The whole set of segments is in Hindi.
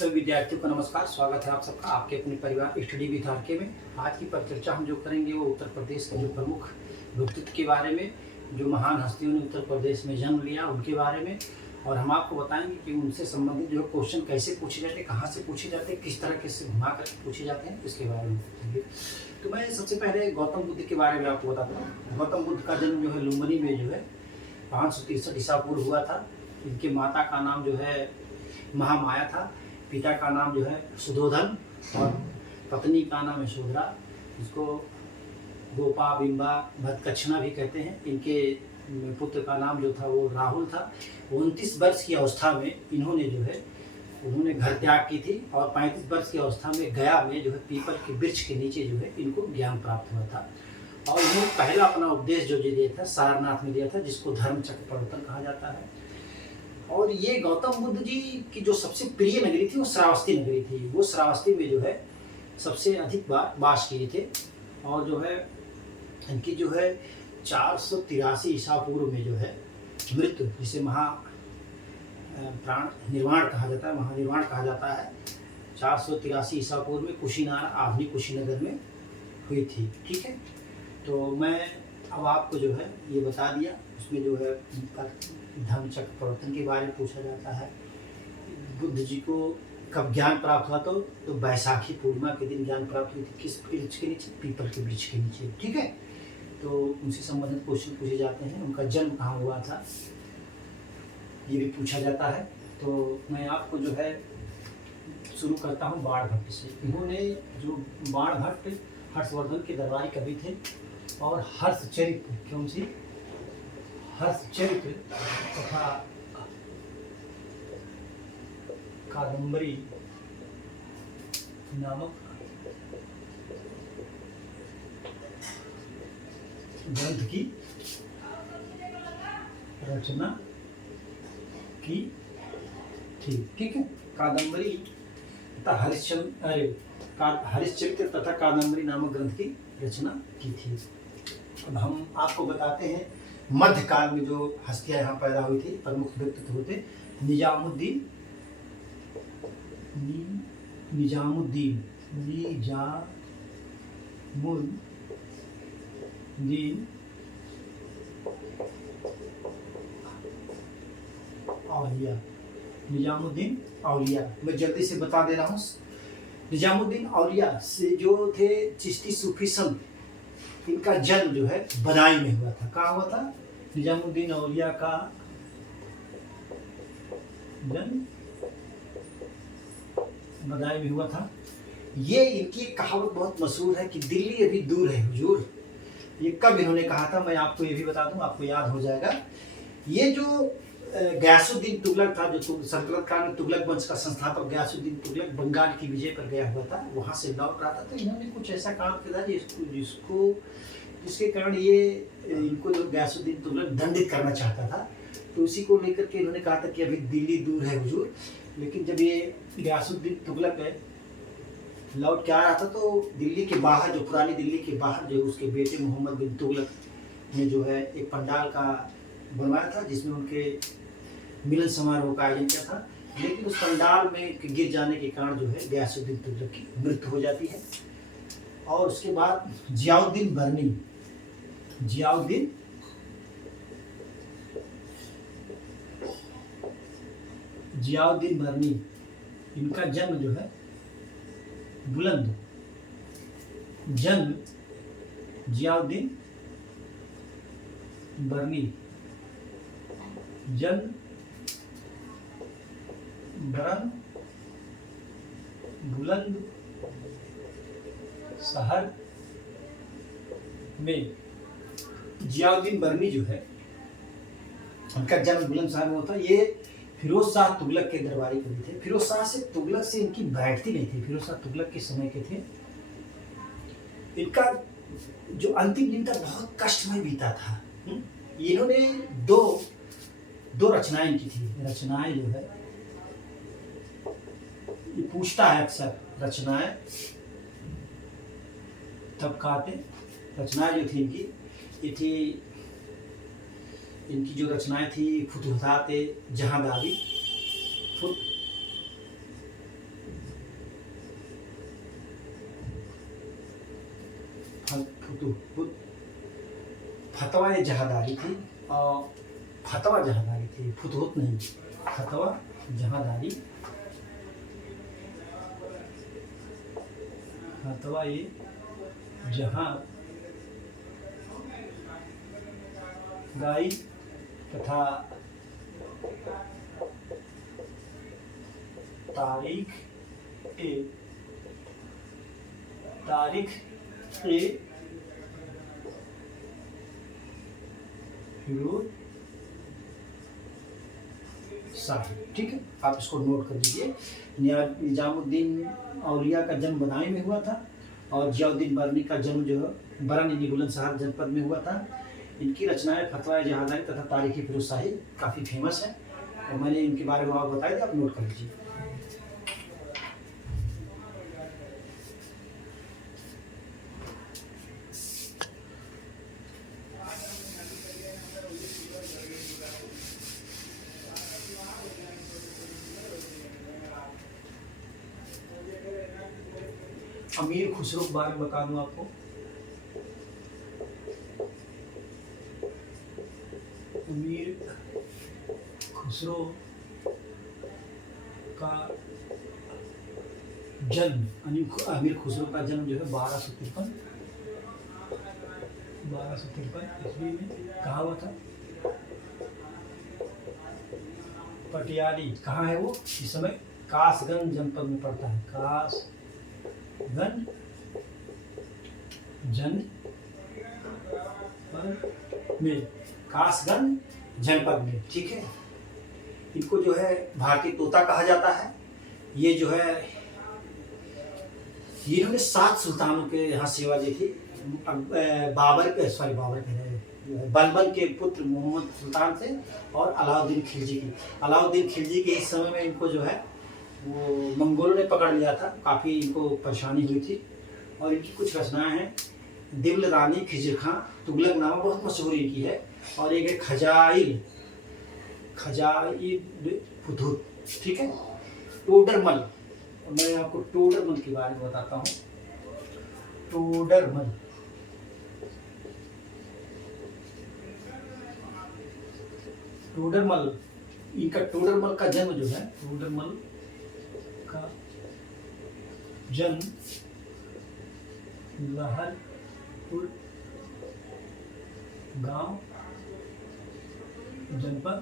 सभी विद्यार्थियों को नमस्कार। स्वागत है आप सबका आपके अपने परिवार स्टडी विद आरके में। आज की परिचर्चा हम जो करेंगे वो उत्तर प्रदेश के जो प्रमुख व्यक्तित्व के बारे में, जो महान हस्तियों ने उत्तर प्रदेश में जन्म लिया उनके बारे में, और हम आपको बताएंगे कि उनसे संबंधित जो क्वेश्चन कैसे पूछे जाते हैं, कहाँ से पूछे जाते हैं, किस तरह से घुमा कर पूछे जाते हैं, इसके बारे में पूछेंगे। तो मैं सबसे पहले गौतम बुद्ध के बारे में आपको बताता हूँ। गौतम बुद्ध का जन्म जो है लुम्बिनी में जो है 563 ईसा पूर्व हुआ था। इनके माता का नाम जो है महामाया था, पिता का नाम जो है सुधोधन और पत्नी का नाम है शूद्रा, जिसको गोपा बिंबा भद्दक्षिणा भी कहते हैं। इनके पुत्र का नाम जो था वो राहुल था। 29 वर्ष की अवस्था में इन्होंने जो है उन्होंने घर त्याग की थी और 35 वर्ष की अवस्था में गया में जो है पीपल के वृक्ष के नीचे जो है इनको ज्ञान प्राप्त हुआ था। और इन्होंने पहला अपना उपदेश जो दिया था सारनाथ में दिया था, जिसको धर्म चक्र प्रवर्तन कहा जाता है। और ये गौतम बुद्ध जी की जो सबसे प्रिय नगरी थी वो श्रावस्ती नगरी थी। वो श्रावस्ती में जो है सबसे अधिक बार वास किए थे। और जो है इनकी जो है 483 ईसा पूर्व में जो है मृत्यु, जिसे प्राण निर्वाण कहा जाता है, महानिर्वाण कहा जाता है, 483 ईसा पूर्व में कुशीनारा आधुनिक कुशीनगर में हुई थी। ठीक है, तो मैं अब आपको जो है ये बता दिया। उसमें जो है धर्म चक्र प्रवर्तन के बारे में पूछा जाता है। बुद्ध जी को कब ज्ञान प्राप्त हुआ तो बैसाखी पूर्णिमा के दिन ज्ञान प्राप्त हुई थी। किस वृक्ष के नीचे? पीपल के वृक्ष के नीचे। ठीक है, तो उनसे संबंधित क्वेश्चन पूछे जाते हैं। उनका जन्म कहाँ हुआ था ये भी पूछा जाता है। तो मैं आपको जो है शुरू करता हूँ बाणभट्ट से। इन्होंने जो बाणभट्ट हर्षवर्धन के दरबारी कवि थे और हर्षचरित्र क्यों सी हर्षचरित्र तथा कादम्बरी नामक ग्रंथ की रचना की थी। ठीक है, कादम्बरी तथा हरिश्चरित्र तथा कादम्बरी नामक ग्रंथ की रचना की थी। अब हम आपको बताते हैं मध्यकाल में जो हस्तियां यहाँ पैदा हुई थी, प्रमुख व्यक्तित्व होते निजामुद्दीन औलिया। निजामुद्दीन औलिया मैं जल्दी से बता दे रहा हूँ। निजामुद्दीन औलिया से जो थे चिश्ती सूफी संत, इनका जन्म जो है बदायूं में हुआ था। कहाँ हुआ था? निजामुद्दीन औलिया का जन्म बदायूं में हुआ था। ये इनकी एक कहावत बहुत मशहूर है कि दिल्ली अभी दूर है हुजूर। ये कब इन्होंने कहा था मैं आपको ये भी बता दूं, आपको याद हो जाएगा। ये जो गयासुद्दीन तुगलक था, जो सल्तनत काल में तुगलक वंश का संस्थापक गयासुद्दीन तुगलक बंगाल की विजय पर गया हुआ था, वहां से लौट रहा था। तो इन्होंने कुछ ऐसा काम किया जिसके कारण ये इनको जो गयासुद्दीन तुगलक दंडित करना चाहता था। तो उसी को लेकर के इन्होंने कहा था कि अभी दिल्ली दूर है हुजूर। लेकिन जब ये गयासुद्दीन तुगलक लौट के आ रहा था तो दिल्ली के बाहर, जो पुरानी दिल्ली के बाहर जो उसके बेटे मोहम्मद बिन तुगलक ने जो है एक पंडाल का बनवाया था, जिसमें उनके मिलन समारोह का आयोजन किया था। लेकिन उस पंडाल में गिर जाने के कारण जो है गयासुद्दीन तुगलक की मृत्यु हो जाती है। और उसके बाद जियाउद्दीन बर्नी, इनका जन्म जो है जियाउद्दीन बर्नी जन्म बुलंद शहर में। जियाउद्दीन बर्नी जो है उनका जन्म बुलंद शहर में होता है। ये फिरोज शाह तुगलक के दरबारी कवि थे। फिरोज शाह से तुगलक से इनकी बैठती नहीं थी। फिरोज शाह तुगलक के समय के थे। इनका जो अंतिम दिन था बहुत कष्टमय बीता था। इन्होंने दो रचनाएं इनकी थी। रचनाएं जो है ये पूछता है अक्सर, रचनाएं तब कहते रचनाएं जो थी इनकी, ये थी इनकी जो रचनाएं थी फुतुहात जहांदारी, फतवा ये जहादारी थी, और फतवा जहादारी थी, फुतूहत नहीं, फतवा जहादारी, फतवा ये जहादारी तथा तारीख ए फिरोज शाही। ठीक है, आप इसको नोट कर लीजिए। निजामुद्दीन औलिया का जन्म बदायूं में हुआ था, और जियाउद्दीन बरनी का जन्म जो है बरन यानी बुलंदशहर जनपद में हुआ था। इनकी रचनाएं फतवा जहादारी तथा तारीख फिरोज शाही काफ़ी फेमस है, और मैंने इनके बारे में आपको बताया था, आप नोट कर लीजिए। अमीर खुसरो के बारे में बता दूं आपको। अमीर खुसरो का जन्म, अमीर खुसरो का जन्म जो है 1253 ईस्वी में कहाँ हुआ था? पटियाली। कहाँ है वो? इस समय कासगंज जनपद में पड़ता है, कासगंज जनपद में। ठीक है, इनको जो है भारतीय तोता कहा जाता है। ये जो है इन्होंने 7 सुल्तानों के यहाँ सेवा दी थी। बलबल के पुत्र मोहम्मद सुल्तान थे, और अलाउद्दीन खिलजी की। अलाउद्दीन खिलजी के इस समय में इनको जो है वो मंगोलों ने पकड़ लिया था, काफ़ी इनको परेशानी हुई थी। और इनकी कुछ रचनाएं हैं। दिव्ल रानी खिजर खां तुगलक नामा बहुत मशहूर इनकी है, और एक है खजाइल फुतूहत। ठीक है, टोडरमल, मैं आपको टोडरमल के बारे में बताता हूँ। टोडरमल इनका टोडरमल का जन्म जो है, टोडरमल का जन्म लहरपुर गांव जनपद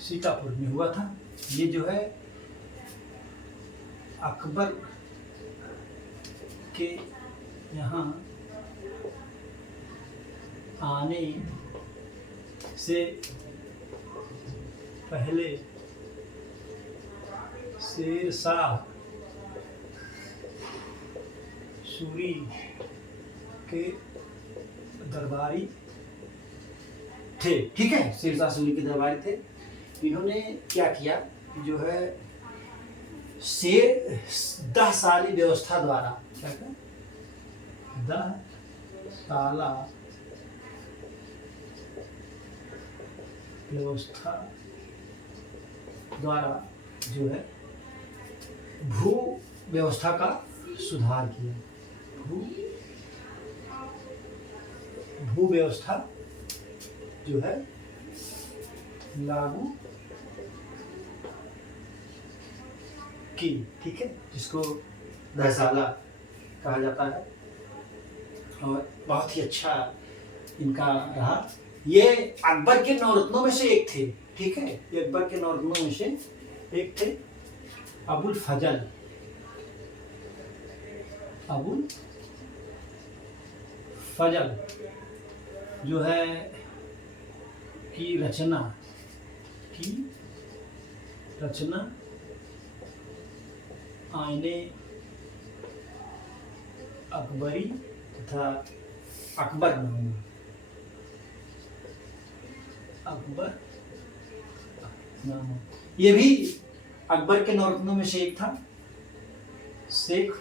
सीतापुर में हुआ था। ये जो है अकबर के यहाँ आने से पहले शेर शाह सूरी के दरबारी थे। ठीक है, शेर शाह सूरी के दरबारी थे। इन्होंने क्या किया, जो है 10 साली व्यवस्था द्वारा, क्या कहा, 10 साला व्यवस्था द्वारा जो है भू व्यवस्था का सुधार किया। भू व्यवस्था जो है लागू की। ठीक है, जिसको 10 साला कहा जाता है, और बहुत ही अच्छा इनका रहा। ये अकबर के 9 रत्नों में से एक थे। ठीक है, ये अकबर के 9 रत्नों में से एक थे। अबुल फजल जो है की रचना आईने अकबरी तथा अकबरनामा, ये भी अकबर के 9 रत्नों में से एक था। शेख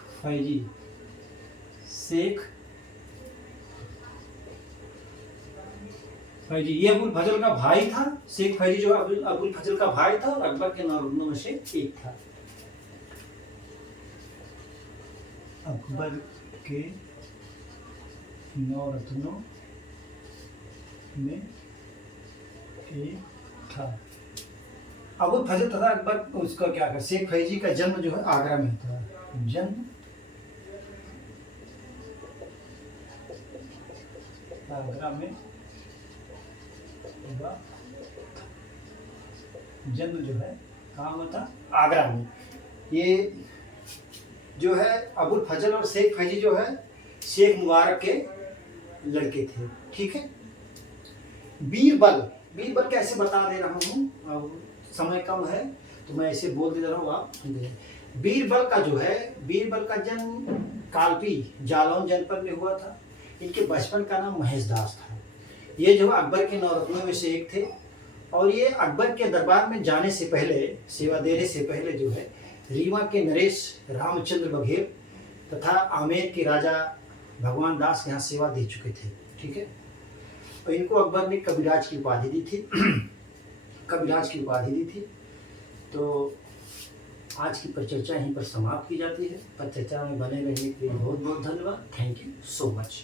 फैजी ये अबुल फजल का भाई था। शेख फैजी जो अबुल फजल का भाई था, और अकबर के 9 रत्नों में से एक था। अकबर के 9 रत्नों में एक था। अबुल फजल तथा अकबर उसका क्या कर, शेख फैजी का जन्म जो है आगरा में था। जन्म आगरा में हुआ, जन्म जो है कहाँ हुआ था, आगरा में। ये जो है अबुल फजल और शेख फैजी जो है शेख मुबारक के लड़के थे। ठीक है। बीरबल, बीरबल कैसे बता दे रहा हूँ, अब समय कम है तो मैं ऐसे बोल दे रहा हूँ, आप बीरबल का जो है, बीरबल का जन्म कालपी जालौन जनपद में हुआ था। इनके बचपन का नाम महेश दास था। ये जो अकबर के 9 रत्नों में से एक थे और ये अकबर के दरबार में जाने से पहले, सेवा देने से पहले जो है रीवा के नरेश रामचंद्र बघेल तथा आमेर के राजा भगवान दास के यहाँ सेवा दे चुके थे। ठीक है। और इनको अकबर ने कविराज की उपाधि दी थी कविराज की उपाधि दी थी। तो आज की परिचर्चा यहीं पर समाप्त की जाती है। परिचर्चा में बने रहने के लिए बहुत बहुत धन्यवाद। Thank you so much.